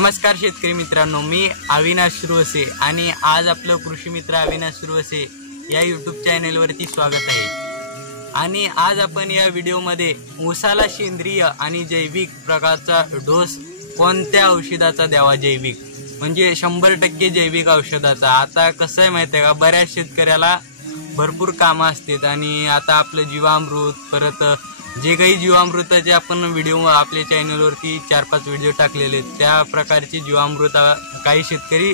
नमस्कार शेतकरी मित्रांनो, मी अविनाश सुरवसे आणि आज आपलं कृषी मित्र अविनाश सुरवसे या यूट्यूब चॅनलवरती स्वागत आहे। आणि आज आपण या व्हिडिओमध्ये ऊसाला सेंद्रिय आणि जैविक प्रकारचा डोस कोणत्या औषधाचा द्यावा, जैविक म्हणजे 100% जैविक औषधाचा। आता कसं आहे माहिती आहे का, बऱ्याच शेतकऱ्याला भरपूर कामं असतात आणि आता आपलं जीवामृत परत जे काही जीवामृताचे आपण व्हिडिओ आपल्या चॅनलवरती 4-5 व्हिडिओ टाकलेले, त्या प्रकारचे जीवामृत काही शेतकरी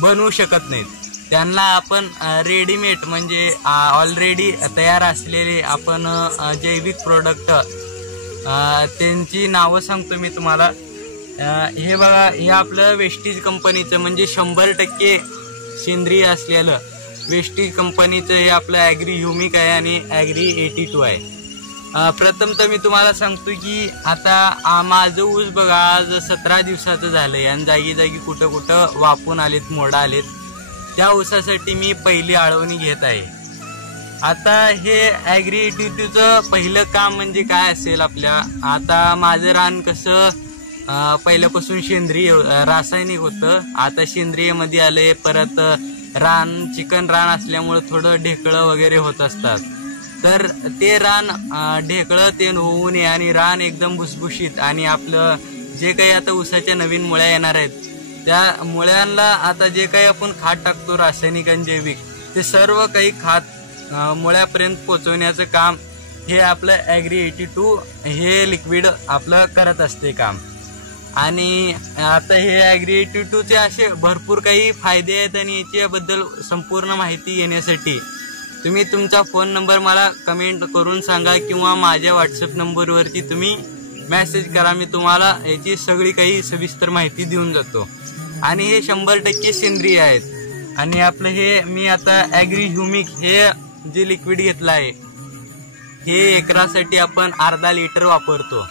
बनवू शकत नाहीत। त्यांना आपण रेडीमेड म्हणजे ऑलरेडी तयार असलेले आपण जैविक प्रोडक्ट त्यांची नावं सांगतो मी तुम्हाला। हे बघा, हे आपलं वेस्टीज कंपनीचं म्हणजे 100% सेंद्रिय असलेलं वेस्टीज कंपनीचं हे आपलं ॲग्री ह्युमिक आहे आणि ॲग्री 82 आहे। प्रथम तर मी तुम्हाला सांगतो की आता माझं ऊस बघा आज 17 दिवसाचं झालंय आणि जागी जागी कुठं कुठं वापून आलेत, मोडा आलेत। त्या ऊसासाठी मी पहिली आळवणी घेत आहे। आता हे ॲग्री 82चं पहिलं काम म्हणजे काय असेल आपल्या, आता माझं रान कसं पहिल्यापासून सेंद्रिय रासायनिक होतं, आता सेंद्रियमध्ये आले। परत रान चिकन रान असल्यामुळे थोडं ढेकळं वगैरे होत असतात, तर ते रान ढेकळं ते होऊ नये आणि रान एकदम भुसभुशीत आणि आपलं जे काही आता ऊसाच्या नवीन मुळ्या येणार आहेत त्या मुळ्यांना आता जे काही आपण खत टाकतो रासायनिक आणि जैविक, ते सर्व काही खत मुळ्यापर्यंत पोचवण्याचं काम हे आपलं ॲग्री 82 हे लिक्विड आपलं करत असते काम। आणि आता हे ॲग्री 82चे असे भरपूर काही फायदे आहेत आणि याच्याबद्दल संपूर्ण माहिती घेण्यासाठी तुम्ही तुमचा फोन नंबर मला कमेंट करून सांगा किंवा माझ्या व्हॉट्सअप नंबरवरती तुम्ही मेसेज करा, मी तुम्हाला याची सगळी काही सविस्तर माहिती देऊन जातो। आणि हे 100% सेंद्रिय आहेत। आणि आपलं हे मी आता ॲग्री ह्युमिक हे जे लिक्विड घेतलं आहे हे एकरासाठी आपण अर्धा लिटर वापरतो।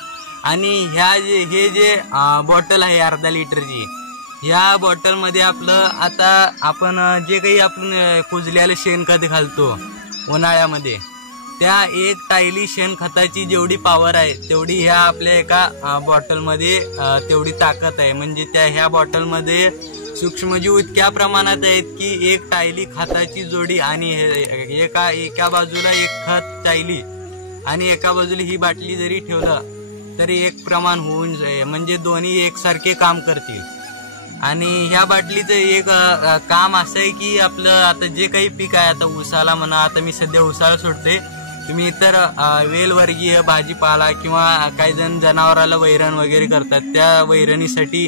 आणि हे जे बॉटल आहे अर्धा लिटरची, ह्या बॉटलमध्ये आपलं आता आपण जे काही आपण कुजल्याला शेणखत घालतो उन्हाळ्यामध्ये, त्या एक टायली शेणखताची जेवढी पॉवर आहे तेवढी ह्या आपल्या एका बॉटलमध्ये तेवढी ताकद आहे। म्हणजे ह्या बॉटलमध्ये सूक्ष्मजीव इतक्या प्रमाणात आहेत की एक टायली खताची जोडी आणि एका बाजूला एक खत टायली आणि एका बाजूला ही बाटली जरी ठेवलं तरी एक प्रमाण होऊन जाईल, म्हणजे दोन्ही एकसारखे काम करतील। आणि ह्या बाटलीचं एक काम असं आहे की आपलं आता जे काही पीक आहे, आता ऊसाला म्हणा, आता मी सध्या ऊसाला सोडते, तुम्ही इतर वेलवर्गीय भाजीपाला किंवा काही जण जनावराला वैरण वगैरे करतात, त्या वैरणीसाठी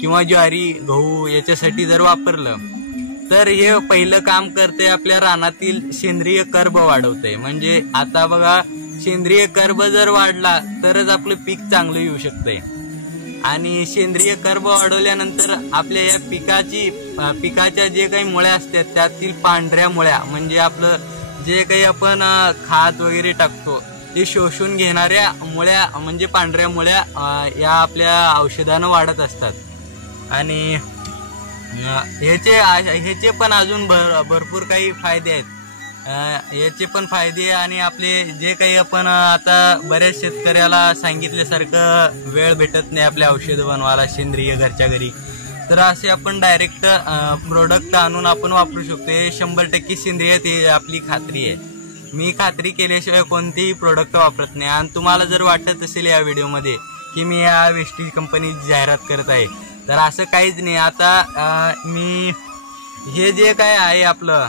किंवा ज्वारी गहू याच्यासाठी जर वापरलं तर हे पहिलं काम करते, आपल्या रानातील सेंद्रिय कर्ब वाढवते। म्हणजे आता बघा, सेंद्रिय कर्ब जर वाढला तरच आपलं पीक चांगलं येऊ शकतंय। आणि सेंद्रिय कर्ब वाढवल्यानंतर आपल्या या पिकाच्या जे काही मुळ्या असतात त्यातील पांढऱ्या मुळ्या, म्हणजे आपलं जे काही आपण खत वगैरे टाकतो ते शोषून घेणाऱ्या मुळ्या म्हणजे पांढऱ्या मुळ्या या आपल्या औषधानं वाढत असतात। आणि ह्याचे पण अजून भरपूर काही फायदे आहेत, याचे पण फायदे। आणि आपले जे काही आपण आता बऱ्याच शेतकऱ्याला सांगितल्यासारखं वेळ भेटत नाही आपले औषधं बनवायला सेंद्रिय घरच्या घरी, तर असे आपण डायरेक्ट प्रोडक्ट आणून आपण वापरू शकतो। हे 100% सेंद्रिय ते आपली खात्री आहे, मी खात्री केल्याशिवाय कोणतेही प्रोडक्ट वापरत नाही। आणि तुम्हाला जर वाटत असेल या व्हिडिओमध्ये की मी या वेस्टीज कंपनीची जाहिरात करत आहे, तर असं काहीच नाही। आता मी हे जे काय आहे आपलं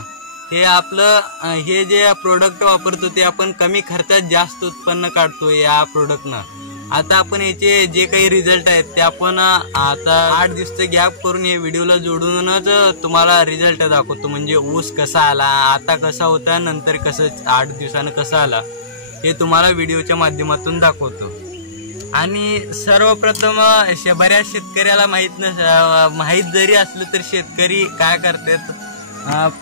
हे जे प्रोडक्ट वापरतो ते आपण कमी खर्चात जास्त उत्पन्न काढतो या प्रोडक्टनं। आता आपण याचे जे काही रिझल्ट आहेत ते आपण आता 8 दिवसाचं गॅप करून हे व्हिडिओला जोडूनच तुम्हाला रिझल्ट दाखवतो, म्हणजे ऊस कसा आला, आता कसा होता, नंतर कसं 8 दिवसानं कसा आला, हे तुम्हाला व्हिडिओच्या माध्यमातून दाखवतो। आणि सर्वप्रथम बऱ्याच शेतकऱ्याला माहीत जरी असलं तर शेतकरी काय करतात,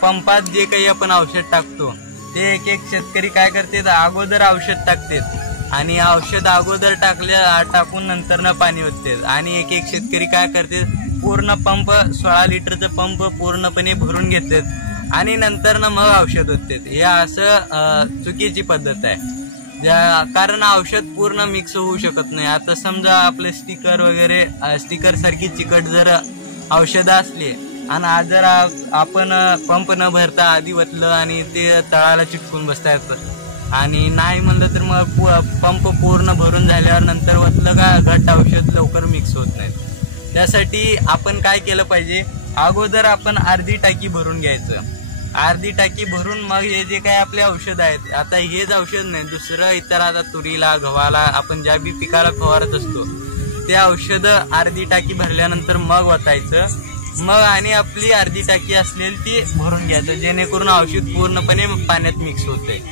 पंपात जे काही आपण औषध टाकतो ते एक शेतकरी काय करतात, अगोदर औषध टाकतात आणि औषध अगोदर टाकून नंतर पाणी ओततात। आणि एक शेतकरी काय करतात, पूर्ण पंप 16 लिटरचा पंप पूर्णपणे भरून घेतात आणि नंतर मग औषध ओततात। हे असं चुकीची पद्धत आहे। कारण औषध पूर्ण मिक्स होऊ शकत नाही. आता समजा आपले स्टिकर वगैरे स्टिकर सारखी चिकट जर औषधं असली आणि आज जर आपण पंप न भरता आधी वतलं आणि ते तळाला चिटकून बसतायत आणि नाही म्हणलं तर मग पंप पूर्ण भरून झाल्यावर नंतर वतलं का घट्ट औषध लवकर मिक्स होत नाहीत. त्यासाठी आपण काय केलं पाहिजे, अगोदर आपण अर्धी टाकी भरून घ्यायचं. अर्धी टाकी भरून मग हे जे काही आपले औषध आहेत, आता हेच औषध नाही दुसरं इतर आता तुरीला गव्हाला आपण ज्या बी पिकाला फवारत असतो ते औषध अर्धी टाकी भरल्यानंतर मग वतायचं. मग आणि आपली अर्धी टाकी असलेली ती भरून घ्यायचं जेणेकरून औषध पूर्णपणे पाण्यात मिक्स होते.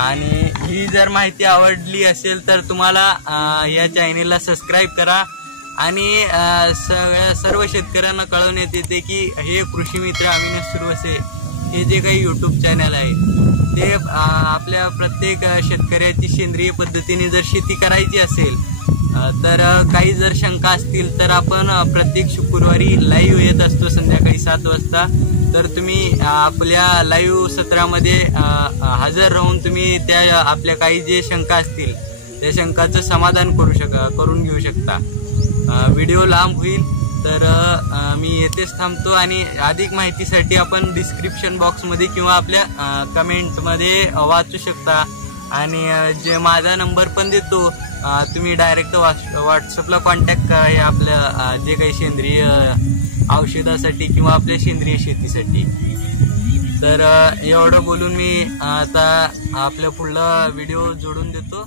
आणि ही जर माहिती आवडली असेल तर तुम्हाला या चॅनेलला सबस्क्राईब करा आणि सर्व शेतकऱ्यांना कळवण्यात येते की हे कृषी मित्र अविनाश सुरवसे हे जे काही यूट्यूब चॅनल आहे ते आपल्या प्रत्येक शेतकऱ्याची सेंद्रिय पद्धतीने जर शेती करायची असेल तर काही जर शंका असतील तर आपण प्रत्येक शुक्रवारी लाईव्ह येत असतो संध्याकाळी 7 वाजता. तर तुम्ही आपल्या लाईव्ह सत्रामध्ये हजर राहून तुम्ही त्या आपल्या काही जे शंका असतील त्या शंकाचं समाधान करून घेऊ शकता. व्हिडिओ लांब होईल तर मी येथेच थांबतो आणि अधिक माहितीसाठी आपण डिस्क्रिप्शन बॉक्समध्ये किंवा आपल्या कमेंटमध्ये वाचू शकता. आणि जे माझा नंबर पण देतो तुम्ही डायरेक्ट व्हॉट्सअपला कॉन्टॅक्ट करा या आपल्या जे काही सेंद्रिय औषधासाठी किंवा आपल्या सेंद्रिय शेतीसाठी. तर एवढं बोलून मी आता आपल्या पुढला व्हिडिओ जोडून देतो.